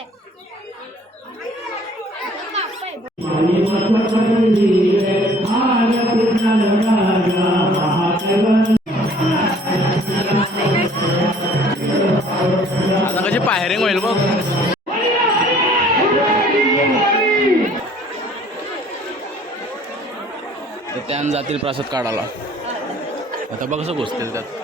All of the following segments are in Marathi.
आता कशी फायरिंग होईल बघ. त्यान जातील प्रसाद काढायला. आता बघ कसं घुसतील त्यात.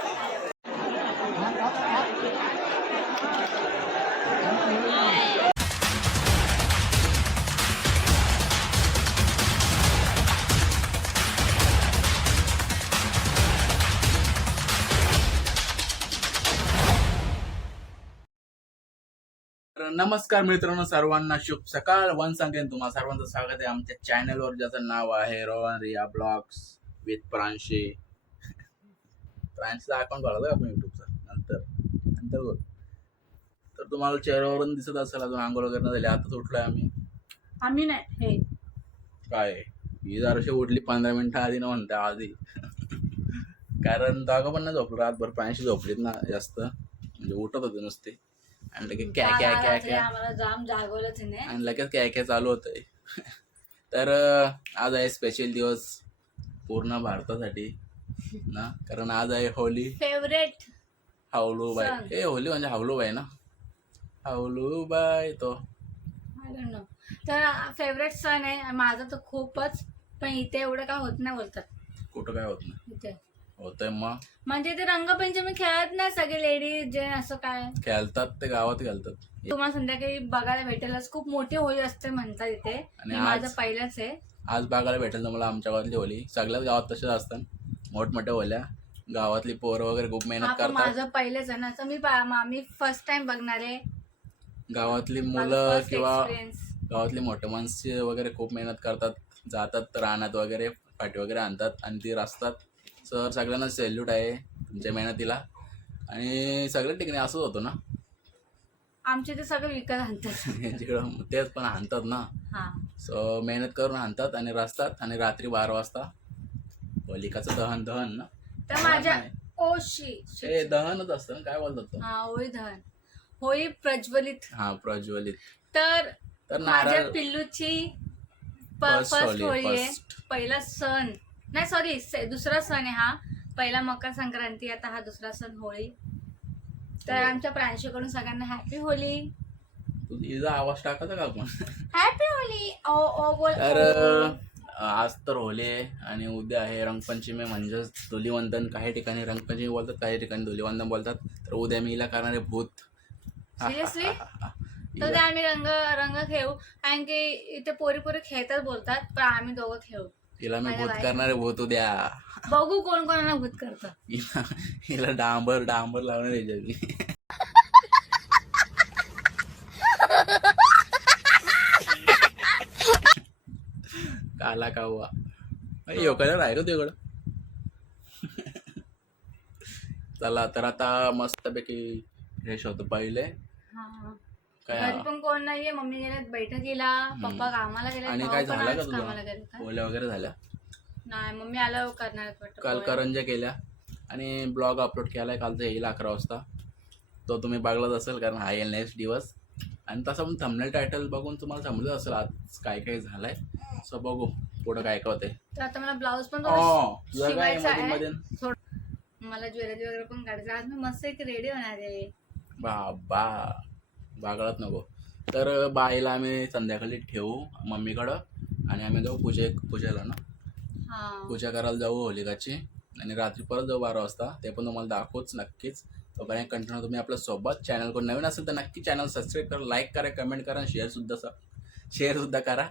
नमस्कार मित्रांनो, सर्वांना शुभ सकाळ. वन सांगेन तुम्हाला सर्वांचं स्वागत आहे आमच्या चॅनलवर, ज्याचं नाव आहे रोहन रिया ब्लॉग्स विथ प्रांशी. प्रांशीचा अकाउंट काढला आपण युट्यूबचा नंतर करू. तर तुम्हाला चेहऱ्यावरून दिसत असेल अजून आंघोळ वगैरे नाही झाली. आताच उठलोय आम्ही नाही. हे काय ही जराशी उठली 15 मिनिटं आधी ना म्हणते आधी. कारण दोघं पण नाही झोपलो रातभर. प्रांशी झोपलीत ना जास्त, म्हणजे उठत होते नुसते आणि लगेच क्या आम्हाला जाम जागवलंच नाही आणि लगेच क्या चालू होतंय. तर आज आहे स्पेशल दिवस पूर्ण भारतासाठी ना, कारण आज आहे होली. फेवरेट हावलूबाई. हे होली म्हणजे हावलूबाई ना, हावलूबाई तो. तर फेवरेट सण आहे माझा तर खूपच. पण इथे एवढं काय होत नाही बोलतात. कुठं काय होत नाही, इथे होतंय मग. म्हणजे ते रंगपंचमी खेळत नाही सगळे लेडीज जे असं काय खेळतात ते गावात खेळतात. तुम्हाला संध्याकाळी बघायला भेटेलच. खूप मोठी होळी असते म्हणतात इथे. आणि माझं पहिलंच आहे आज बघायला भेटेल तुम्हाला आमच्या गावातली होली. सगळ्याच गावात तसेच असतात मोठमोठ्या होल्या. गावातली पोरं वगैरे खूप मेहनत करतात. माझं पहिलेच आहे ना, तर मी फर्स्ट टाइम बघणार आहे. गावातली मुलं किंवा गावातली मोठे माणसे वगैरे खूप मेहनत करतात, जातात रानात वगैरे, पाठी वगैरे आणतात आणि ती रचतात. सर सगळ्यांना सॅल्यूट आहे तुमच्या मेहनतीला. आणि सगळ्या ठिकाणी असंच होतं ना, आमचे ते सगळं विकत आणतात. जिकडं तेच पण आणतात ना. सो मेहनत करून आणतात आणि रचतात. आणि रात्री 12 वाजता होलिकाचं दहन ना. तर माझ्या ओशी दहनच असतं ना, काय बोलतात होळी दहन, होळी प्रज्वलित. प्रज्वलित. तर माझ्या नारळ पिल्लूची फर्स्ट होळी आहे. पहिला सण नाही, सॉरी दुसरा सण आहे हा. पहिला मकर संक्रांती, आता हा दुसरा सण होळी. तर आमच्या प्रांशीकडून सगळ्यांना हॅपी होली. तुझा आवाज टाकायचा का आपण? Happy Holy. तर आज तर होली आहे आणि उद्या आहे रंगपंचमी म्हणजेच धुलीवंदन. काही ठिकाणी रंगपंचमी बोलतात, काही ठिकाणी धुलीवंदन बोलतात. तर उद्या मी हिला करणारे भूत. सिरियसली? तर ते आम्ही रंग खेळू. कारण की इथे पोरी खेळतात बोलतात, पण आम्ही दोघं खेळू. हिला मी भूत करणारे भूत उद्या. बघू कोण कोणाला भूत करतं. हिला डांबर लावणार आहे. काला कावा योकडं राहिलो तेवढं. चला तर आता मस्तपैकी फ्रेश होतो पहिले. घरी पण कोण नाहीये, मम्मी गेल्यात बैठकीला, पप्पा कामाला गेले. आणि काय झालं का तुझं? ओल्या वगैरे झाल्या नाही, मम्मी आल्यावर करणार. काल करंज्या केल्या आणि ब्लॉग अपलोड केलाय कालचा, येईल 11 वाजता. तो तुम्ही बघलाच असेल, कारण हा येईल नेक्स्ट दिवस. आणि तसं पण थंबनेल टायटल बघून तुम्हाला समजत असेल आज काय काय झालंय. सो बघू पुढं काय काय होतंय. तर आता मला ब्लाऊज पण शिवायचा आहे. मला ज्वेलरी वगैरे पण काढायचं. आज मी मस्त एक रेडी होणार आहे. बाबा बागळत नको. तर बाईला आम्ही संध्याकाळी ठेवू मम्मीकडं आणि आम्ही जाऊ पूजेला ना. पूजा करायला जाऊ होलिकाची आणि रात्री परत जाऊ 12 वाजता. ते पण तुम्हाला दाखवूच नक्कीच. तोपर्यंत कंटिन्यू तुम्ही आपल्या सोबत. चॅनल कोण नवीन असेल तर नक्की चॅनल सबस्क्राईब करा, लाईक करा, कमेंट करा, शेअर सुद्धा करा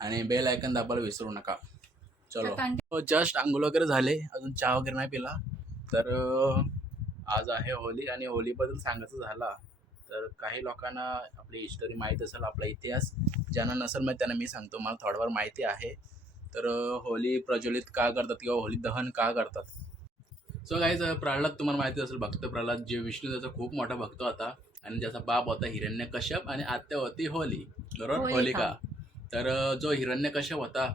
आणि बेल आयकन दाबायला विसरू नका. चलो, जस्ट आंघोळ वगैरे झाले, अजून चहा वगैरे नाही पिला. तर आज आहे होली आणि होलीबद्दल सांगायचं झाला तर काही लोकांना आपली हिस्टरी माहीत असेल, आपला इतिहास. ज्यांना नसेल माहीत त्यांना मी सांगतो, मला थोडंफार माहिती आहे. तर होली प्रज्वलित का करतात किंवा होली दहन का करतात. सो गाईज, प्रल्हाद तुम्हाला माहिती असेल, भक्त प्रल्हाद, जे विष्णूदेवाचा खूप मोठा भक्त होता आणि ज्याचा बाप होता हिरण्यकश्यप आणि आत्या होती होली, बरोबर, होलिका. तर जो हिरण्यकश्यप होता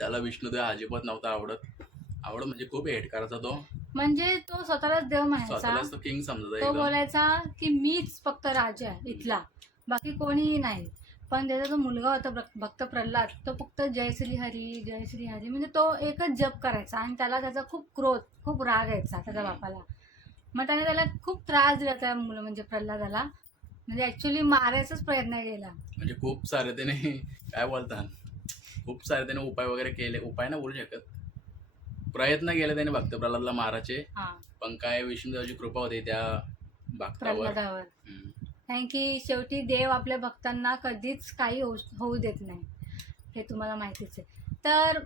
त्याला विष्णुदेव अजिबात नव्हता आवडत म्हणजे खूप हेट करायचा तो. म्हणजे तो स्वतःलाच देव म्हणायचा, स्वतःलाच तो किंग समजायचा. तो बोलायचा की मीच फक्त राजा आहे इथला, बाकी कोणीही नाही. पण त्याचा जो मुलगा होता भक्त प्रल्हाद, तो फक्त जय श्री हरी जय श्री हरी म्हणजे तो एकच जप करायचा आणि त्याला त्याचा खूप क्रोध, खूप राग यायचा त्याच्या बापाला. मग त्याला खूप त्रास दिला त्या मुलं म्हणजे प्रल्हादाला, म्हणजे ॲक्च्युली मारायचाच प्रयत्न केला. म्हणजे खूप सारे त्याने काय बोलतात, खूप सारे त्याने उपाय वगैरे केले, उपाय नाही बोलू शकत, प्रयत्न केले त्याने भक्त प्रल्हादला मारायचे. पण काय विष्णुदेवाची कृपा होती त्या भक्तावर. प्रल्हादावर. कारण की शेवटी देव आपल्या भक्तांना कधीच काही होऊ देत नाही, हे तुम्हाला माहितीच आहे. तर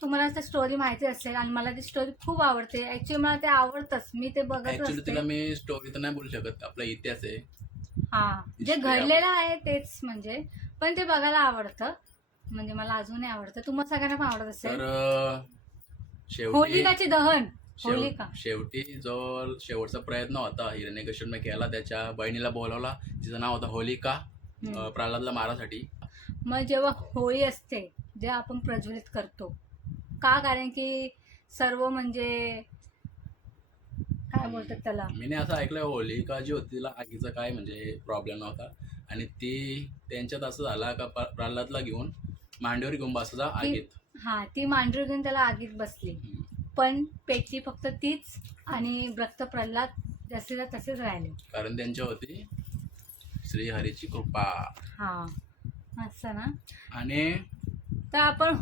तुम्हाला ती स्टोरी माहिती असेल आणि मला ती स्टोरी खूप आवडते. ॲक्च्युली मला ते आवडतंच, मी ते बघत ऍक्च्युली असते. तिला मी स्टोरी तर नाही बोलू शकत, आपला इतिहास आहे. जे घडलेलं आहे तेच म्हणजे, पण ते बघायला आवडतं, म्हणजे मला अजूनही आवडतं. तुम्हाला सगळ्यांना पण आवडत असेल. तर शेवटी होलिकाची दहन, होलिका. शेवटी जो शेवटचा प्रयत्न होता हिरण्यकश्यपने केला, त्याच्या बहिणीला बोलावला, तिचं नाव होतं होलिका, प्रल्हादला मारासाठी. मग जेव्हा होळी असते, जे आपण प्रज्वलित करतो का, कारण की सर्व म्हणजे काय बोलतात त्याला, मी असं ऐकलं होलिका जी होती तिला आगीचा काय म्हणजे प्रॉब्लेम नव्हता, आणि ती त्यांच्यात असं झाला का प्रल्हादला घेऊन मांडीवर घेऊन बसायचा आगीत. ती मांडीवर घेऊन त्याला आगीत बसली, पण पेटली फक्त तीच आणि भक्त प्रल्हाद जसेला तसेच राहिले, कारण त्यांच्यावरती श्रीहरीची कृपा. असं ना. आणि तर आपण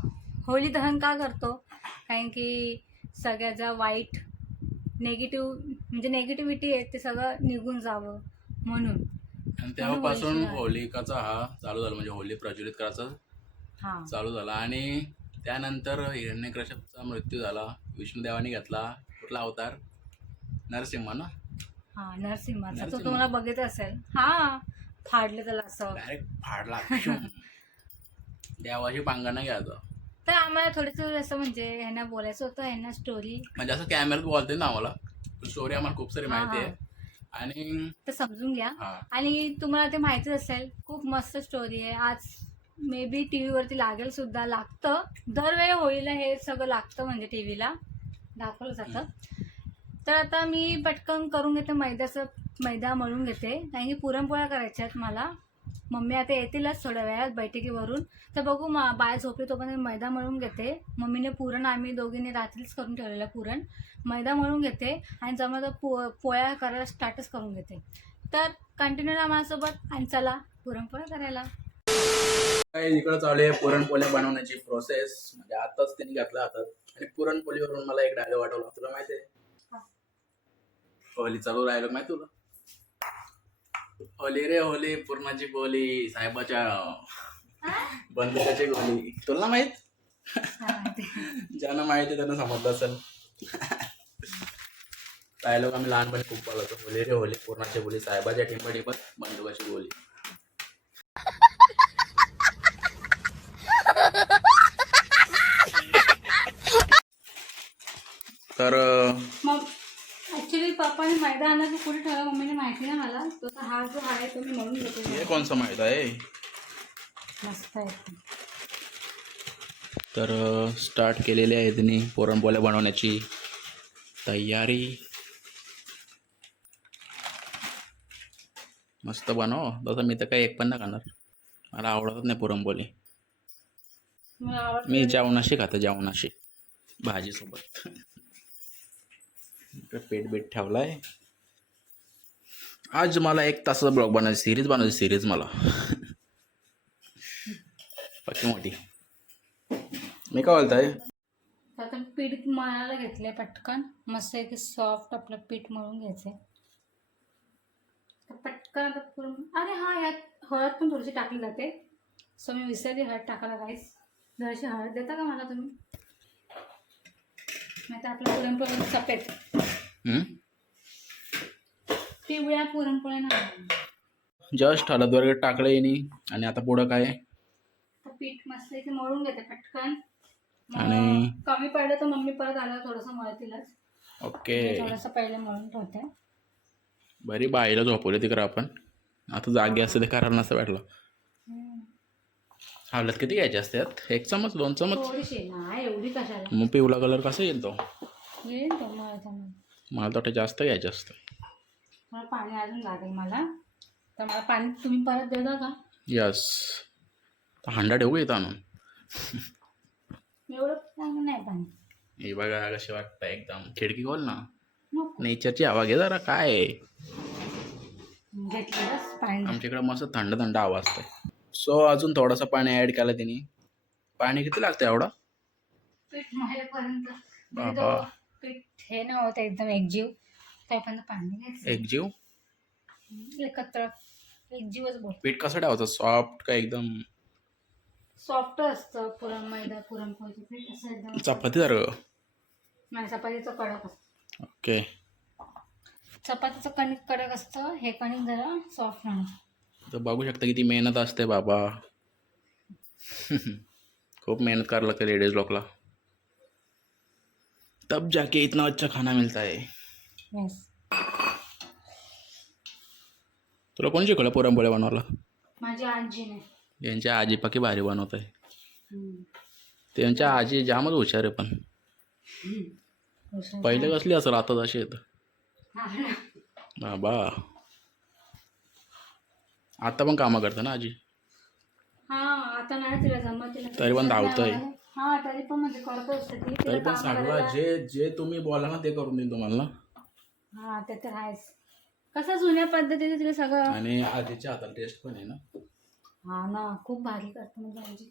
होळी दहन का करतो, कारण की सगळ्याचा वाईट नेगेटिव्हिटी आहे ते सगळं निघून जावं म्हणून. आणि तेव्हापासून होलिकाचा हा चालू झाला, म्हणजे होली प्रज्वलित करायचा चालू झाला. आणि त्यानंतर हिरण्यकश्यपचा मृत्यू झाला, विष्णुदेवाने घेतला कुठला अवतार, नरसिंह ना. नरसिंहाचा तो तुम्हाला बघितलं असेल. फाडलं त्याला असं डायरेक्ट फाडला. देवाची पांगणं घ्यायचं. तर आम्हाला थोडंसं असं म्हणजे ह्यांना बोलायचं होतं, ह्यांना स्टोरी म्हणजे असं कॅमेऱ्यात बोलते ना, आम्हाला स्टोरी आम्हाला खूप सारी माहिती आहे आणि तर समजून घ्या. आणि तुम्हाला ते माहितीच असेल, खूप मस्त स्टोरी आहे. आज मे बी टी व्हीवरती लागेल सुद्धा, लागतं दरवेळी होळीला हे सगळं लागतं, म्हणजे टी व्हीला दाखवलं जातं. तर आता मी पटकन करून घेते, मैदा मळून घेते, कारण की पुरणपोळ्या करायच्या आहेत मला. मम्मी आता येतीलच थोड्या वेळात बैठकीवरून, तर बघू बाय झोपली तोपर्यंत मैदा मळून घेते. मम्मीने पुरण, आम्ही दोघींनी रात्रीच करून ठेवलेलं पुरण, मैदा मळून घेते आणि जमलं तर पोळ्या करायला स्टार्टच करून घेते. तर कंटिन्यू राहा माझ्यासोबत आणि चला पुरणपोळ्या करायला. काय इकडं चालू आहे पुरणपोळ्या बनवण्याची प्रोसेस. म्हणजे आताच त्यांनी घातलं हातात. आणि पुरणपोळीवरून मला एक डायलॉग आठवला, तुला माहिती आहे? होली चालू राहिलो माहिती तुला, होली रे होली पुरणाची बोली, साहेबाच्या बंदुकाची गोली. तुला माहित? ज्यांना माहिती त्यांना समजलं असेल. डायलॉग आम्ही लहानपणी खूप बोलतो, होली रे होली पुरणाची बोली, साहेबाच्या टिंबा बंदुकाची गोली. तर ऍक्च्युली पप्पाने मैदा आणला की कुठे ठेवला मम्मीने माहिती नाही मला. तो हा जो आहे तो मी म्हणून घेतो. हे कोणचा मैदा आहे? मस्त आहे. तर स्टार्ट केलेली आहे त्यांनी पुरणपोळ्या बनवण्याची तयारी. मस्त बनव. तसं मी तर काही एक पण नाही खाणार, मला आवडतच नाही पुरणपोळी. मी जेवणाशी खातो, जेवणाशी भाजीसोबत. पेट ठेवलाय. आज मला 1 तासाचा ब्लॉग बनवायची, सिरीज मला पक्की मोठी. मी काय बोलताय, आता पीठ मळायला घेतलंय पटकन. मस्त एक सॉफ्ट आपलं पीठ मळून घ्यायचंय पटकन. आता पुरण, अरे यात हळद पण थोडीशी टाकली जाते, सो मी विसरली हळद टाकायला. गाईस जराशी हळद देता का मला तुम्ही? नाही तर आपलं पुरणपोळी सफेद पिवळ्या पुरणपोळ्या नाही. जस्ट हळद वगैरे टाकलं येणे. आणि आता पुढं काय, पीठ मस्त इथे मळून घेते पटकन. आणि कमी पडलं तर मम्मी परत आल्यावर थोडंसं मळतीलच. ओके, थोडंसं पहिले मळून ठेवते. बरी बाईला झोपवले तिकडं आपण. आता जागी असते ते करायला नसतं वाटलं. हळद किती घ्यायची असतात? 1 चमच 2 चमच? थोडीशी नाही, एवढी कशाला. मग पिवळा कलर कसा येईल तो? येईल तो मळताना. मला तर जास्त घ्यायचं असतं. पाणी अजून लागेल मला, तर मला पाणी तुम्ही परत देता का? यस. हांडा ठेवू येतं आणून. एवढं चांगलं नाही पाणी. हे बघा कसे वाटतं एकदम. खिडकी खोल ना. नको. नेचरची हवा घे जरा. काय आहे? घेतलं बस पाणी. आमच्याकडे मस्त थंड थंड हवा असते. सो अजून थोडंसं पाणी ऍड केलं तिने. पाणी किती लागतं एवढं? पीठ मळेपर्यंत बाबा. पीठ हे ना होतं एकदम एकजीव त्यापर्यंत पाणी घ्यायचं. एकजीव एकत्र एकजीवच बोल. पीठ कसं ठेवायचं? सॉफ्ट का एकदम सॉफ्ट असतं पुरण मैदा पुरणपोळीचं पीठ असं एकदम चपाती सारखं? नाही, चपातीचं कडक असतं. ओके. चपातीचं कणिक कडक असतं, हे कणिक जरा सॉफ्ट राहतं. तर बघू शकता किती मेहनत असते बाबा. खूप मेहनत करायला लागते लेडीज लोकला, तब जाके इतना अच्छा खाना मिलता है. येस. तुला कोणी शिकवलं पुरणपोळ्या बनवायला? माझी आजीने. यांच्या आजी पक्की भारी बनवत आहे. त्यांच्या आजी जामच हुशार आहे. पण पहिले कसली असेल आता तशी येत बाबा. आता पण कामं करतं ना आजी? हा, आता नाही तिला जमत. तरी पण धावतंय. हा, तरी पण म्हणजे करत असते ती. तरी पण सगळं जे तुम्ही बोला ना ते करून देईन तुम्हाला. हा, ते तर आहेच. कसं जुन्या पद्धतीने तिला सगळं. आणि आजीच्या हाताला टेस्ट पण आहे ना. हा ना, खूप भारी करते म्हणजे आजी.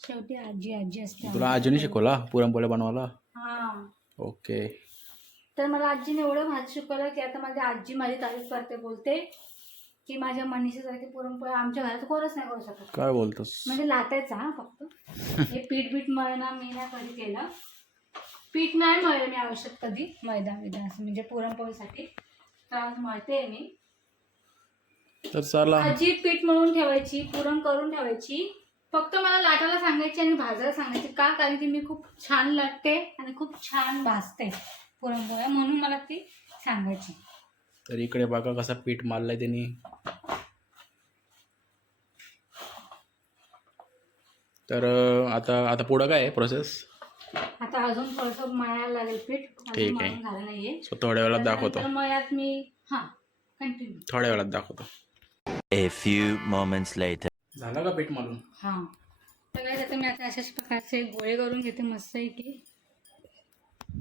शेवटी आजी आजी असते. तुला आजीने शिकवला पुरणपोळ्या बनवायला? हा. ओके. तर मला आजीने एवढं भात शिकवलं की आता माझी आजी माझी तारीफ करते, बोलते की माझ्या मनीषासारखी पुरणपोळ्या आमच्या घरात कोणच नाही करू शकत. काय बोलतोस? म्हणजे लाटायचा हा फक्त. हे पीठ बीठ मळणं मी नाही कधी केलं. पीठ नाही मळलं मी आयुष्यात कधी, मैदा असं म्हणजे पुरणपोळीसाठी. तर आज मळते मी. तर चला. आजी पीठ मळून ठेवायची, पुरण करून ठेवायची, फक्त मला लाटायला सांगायची आणि भाजायला सांगायची. का? कारण की मी खूप छान लाटते आणि खूप छान भाजते पुरणपोळ्या, म्हणून मला ती सांगायची. तर इकडे बघा कसा पीठ मारलाय त्यांनी. तर आता पुढं काय आहे प्रोसेस? आता अजून थोडंसं मळायला लागेल पीठ. ठीक आहे. झालं नाहीये. सो थोड्या वेळात दाखवतो. मळ्यात मी कंटिन्यू थोड्या वेळात दाखवतो. A few moments later. झालं का पीठ मारून? हां. तर काय जातं, मी आता अशाच प्रकारचे गोळे करून घेते मस्त की,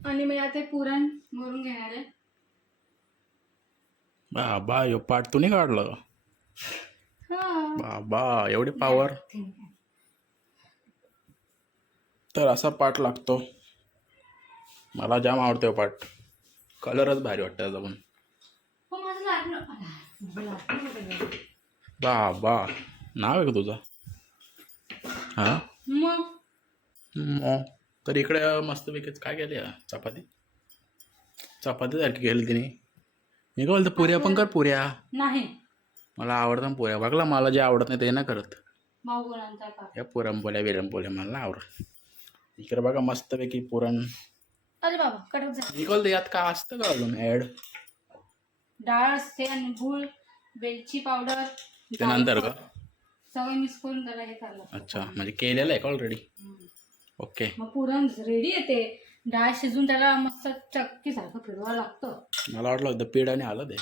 आणि मी आता पुरण भरून घेणार आहे. बाबा यो पाठ तू नाही काढलं? बाबा एवढी पावर. तर असा पाठ लागतो. मला जाम आवडतो पाठ. कलरच भारी वाटतं त्याचा पण. बाबा नाव आहे का तुझं? हा मग. तर इकडे मस्त पैकी काय केलं? चपाती सारखी केली तिने. मी काय बोलतो, पुऱ्या पण कर. पुऱ्या नाही, मला आवडतं पुऱ्या. बघला, मला जे आवडत नाही ते ना करत. भाऊ या पुरणपोळ्या विरणपोळ्या मला आवडत. इकडे बघा मस्त पैकी पुरण. अरे बाबा, कडक झालं. निकल यात काय असतं का अजून ऍड? डाळ असते आणि गूळ, वेलची पावडर, त्यानंतर का सगळं मिक्स करून त्याला हे करायला. अच्छा, म्हणजे केलेलं आहे का ऑलरेडी? ओके. मग पुरण रेडी येते. डाळ शिजून त्याला मस्त चक्की सारखं फिरवावं लागतं. मला वाटलं होतं पीठ आणि आलं ते.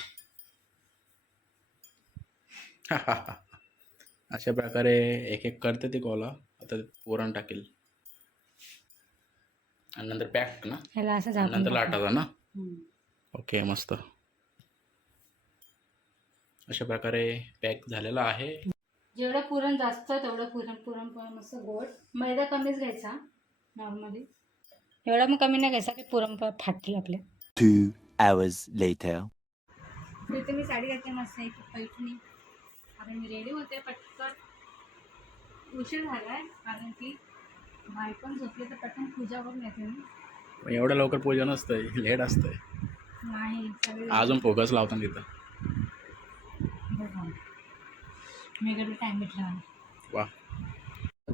अशा प्रकारे एक एक करते ती कोला. आता पुरण टाकेल आणि नंतर पॅक ना, ह्याला असं नंतर लाटायचा ना. ओके, मस्त. अशा प्रकारे पॅक झालेला आहे. जेवढं पुरण जास्त तेवढं पुरण मस्त गोड. मैदा कमीच घ्यायचा नॉर्मली. एवढा मग कमी नाही घ्यायचा की पुरणपोळ्या फाटतील आपल्या. 2 hours later. तिथे मी साडी घातली मस्त एक पैठणी. आता मी रेडी होते पटकन. उशीर झालाय कारण की बाई पण झोपली, तर पटकन पूजा करून येते मी. एवढं लवकर पूजा नसतंय, लेट असतंय. नाही, अजून फोकस लावता तिथं. मी कधी टाइम भेटला. वा,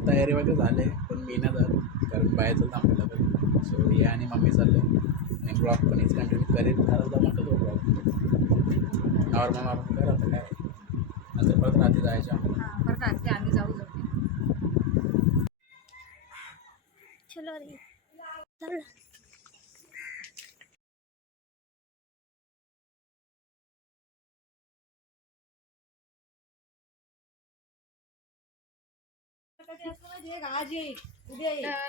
तयारी वगैरे झाले, पण मी ना जर कारण बाहेरचं थांबलं तर. सो हे आणि मम्मी चालले आणि ब्लॉग पण इथे कंटिन्यू करेल. करायला म्हणतो तो ब्लॉग नॉर्मल करा. आता काय नंतर परत रात्री जायच्या. परत रात्री आम्ही जाऊ. चलो रे चल. तर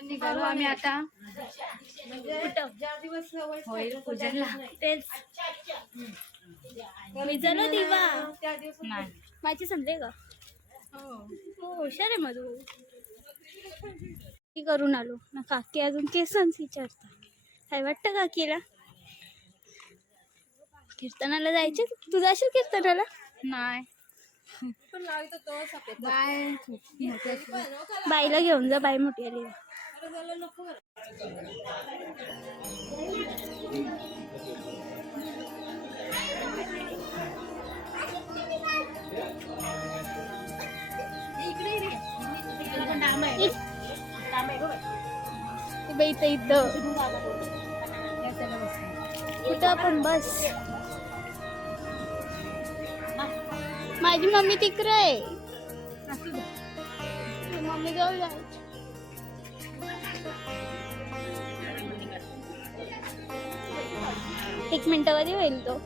निघालो आम्ही आता होईल पूजनला. तेच विजलो दिवा नाही माझी संदे का हो हुशार आहे मधू की करून आलो ना काकी अजून केसांच विचारता काय वाटतं काकीला कीर्तनाला जायचे तू जाशील कीर्तनाला नाही बाईला घेऊन जा बाई मोठी आली बाई तर इथं कुठं आपण बस माझी मम्मी तिकडे आहे मम्मी जवळ जायची एक मिनिटामध्ये होईल तो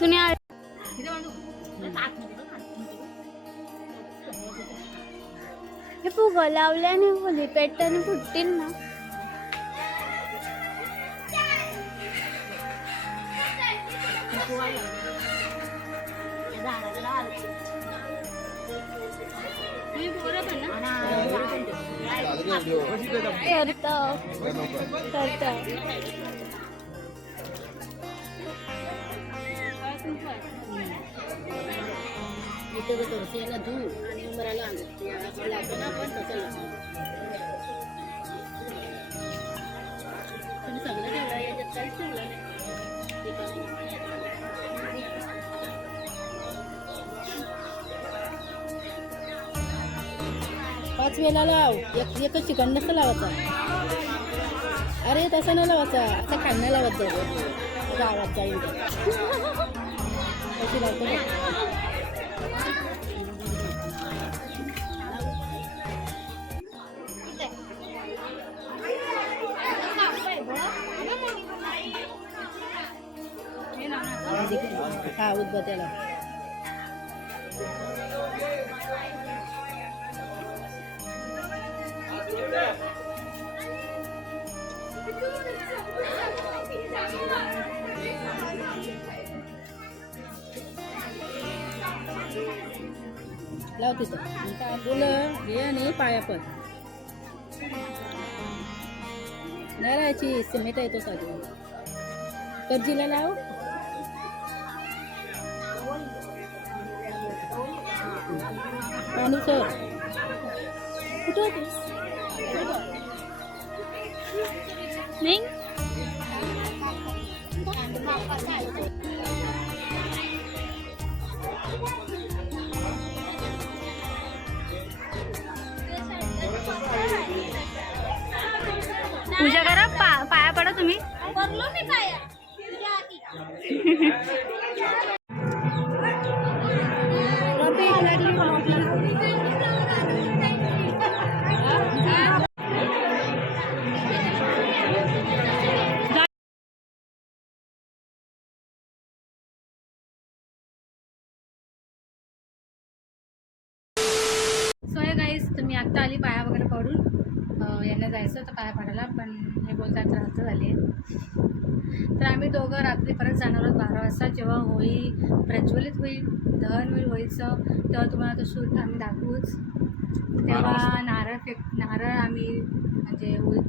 तुम्ही हे फुग लावल्याने मुली पेटाने फुटतील ना करता पाच वेळा लाव एकच चिकन नसतं लावायचा अरे तसं नाही लावायचा आता खाणं लावत जाऊ गावात जाईल कशी लावतो हा उदबत्याला लाव तिथं तांदूळ हे आणि पाया पण नाही राहायची सिमेंट येतो साधू कज्जीला लाव पाणी सर कुठं होतीस नाही पूजा करा पाया पडा तुम्ही करलो मी पाया सो हे गाईस तुम्ही आत्ता आली पाया वगैरे पडून यांना जायचं होतं पाया पाडायला पण हे बोलतात रात्र झाली तर आम्ही दोघं रात्री परत जाणार आहोत 12 वाजता जेव्हा होळी प्रज्वलित होईल दहन होईल होळीचं तेव्हा तुम्हाला तो शूट आम्ही दाखवूच तेव्हा नारळ आम्ही म्हणजे होळी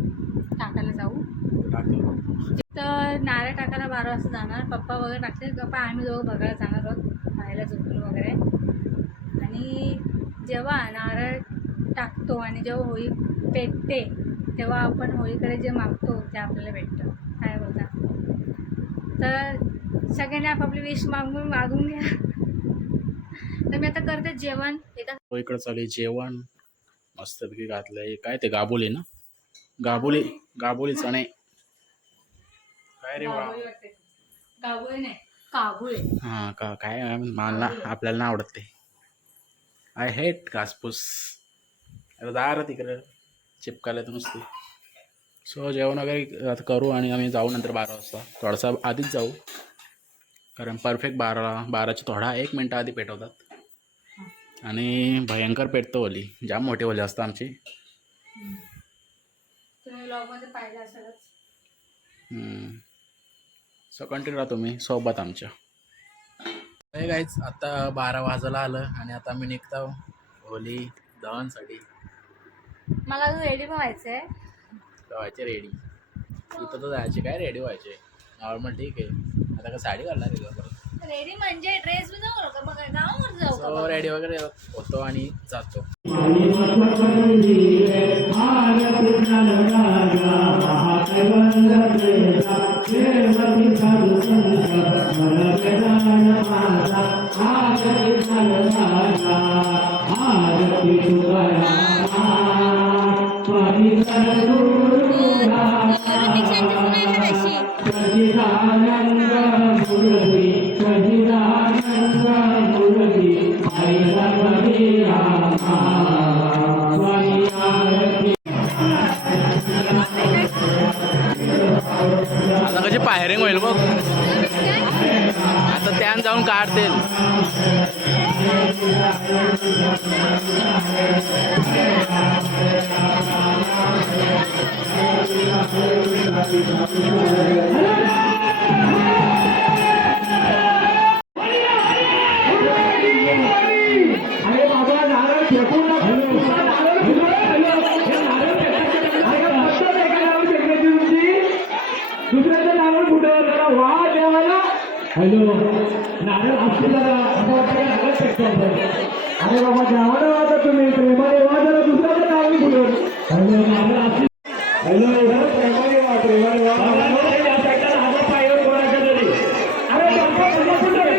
टाकायला जाऊ तर नारळ टाकायला 12 वाजता जाणार पप्पा वगैरे टाकते पप्पा आम्ही दोघं बघायला जाणार आहोत पाहायला झोपून वगैरे आणि जेव्हा नारळ टाकतो आणि जेव्हा होळी पेटते तेव्हा आपण होळीकडे जे मागतो ते आपल्याला भेटतं काय बोलता तर सगळ्यांनी आपापली विश मागून घ्या तर मी आता करते जेवण एकदा. तो इकडं चालू आहे जेवण मस्तपैकी घातलंय. काय ते गाबोली ना, गाबोली गाबोली चणे. काय रे वा. काबुळे नाही काबुळे. हा का काय मला आपल्याला नाही आवडत ते. आय हेट घासपूस. अरे दार तिकडे चिपकायला तर नुसती. सो जेवण वगैरे आता करू आणि आम्ही जाऊ नंतर 12 वाजता. थोडासा आधीच जाऊ कारण परफेक्ट 12च्या थोडा 1 मिनटं आधी पेटवतात. आणि भयंकर पेटतो ओली. जाम मोठी ओली असतं आमची. तुम्ही ब्लॉगमध्ये पाहिलं असेलच. सो कंटिन्यू राहा तुम्ही सोबत आमच्या. हे गाईच आता 12 वाजायला आलं आणि आता आम्ही निघतो होली दहनसाठी. मला अजून रेडी पण व्हायचंय. व्हायचे रेडी. इथं तर जायचे काय रेडी व्हायचे नॉर्मल ठीक आहे. आता का साडी घालणार आहे का परत. रेडी म्हणजे ड्रेस बी जाऊ का बघा गावावर जाऊ का सो बघा. रेडी वगैरे होतो आणि जातो. आता कशी फायरिंग होईल बघ. आता त्यान जाऊन काढतील. दुसऱ्याचं नारळ फुटवलं जरा वा देवाला. हॅलो नारळ असते जरा असं वाटतं की नारळ फेकतो आपण. अरे बाबा देवाला वाटत तुम्ही प्रेमाने वा जरा दुसऱ्याचं नारळ फुटवलं. हॅलो नारळ असते. हॅलो प्रेमाने वा प्रेमाने वा. या साईडला नारळ पाहिजे कोणाच्या तरी. अरे बाबा तुझ्या कुठं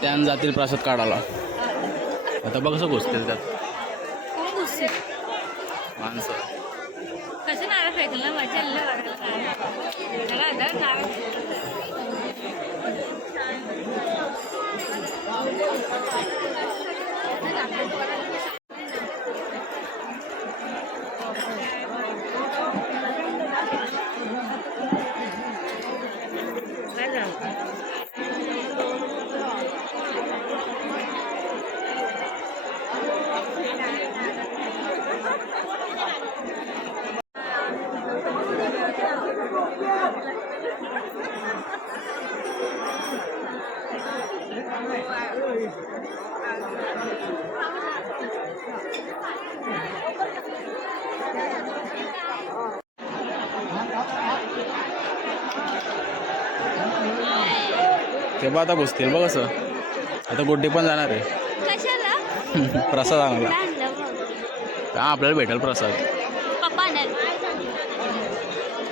त्यान जातील प्रसाद काढायला. आता बघ कसं घुसतील त्यात कोण घुसते माणसं. कसं नारळ फेकलं मजा आलं नारळ. ते बघ आता घुसतील बघ कसं. आता गुड्डी पण जाणार आहे कशाला प्रसाद आणायला. आणलं मग का आपल्याला भेटेल प्रसाद. पप्पा नाही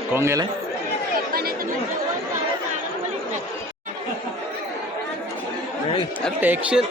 कोण गेलाय. पप्पा नाही तर अरे टेक्स्चर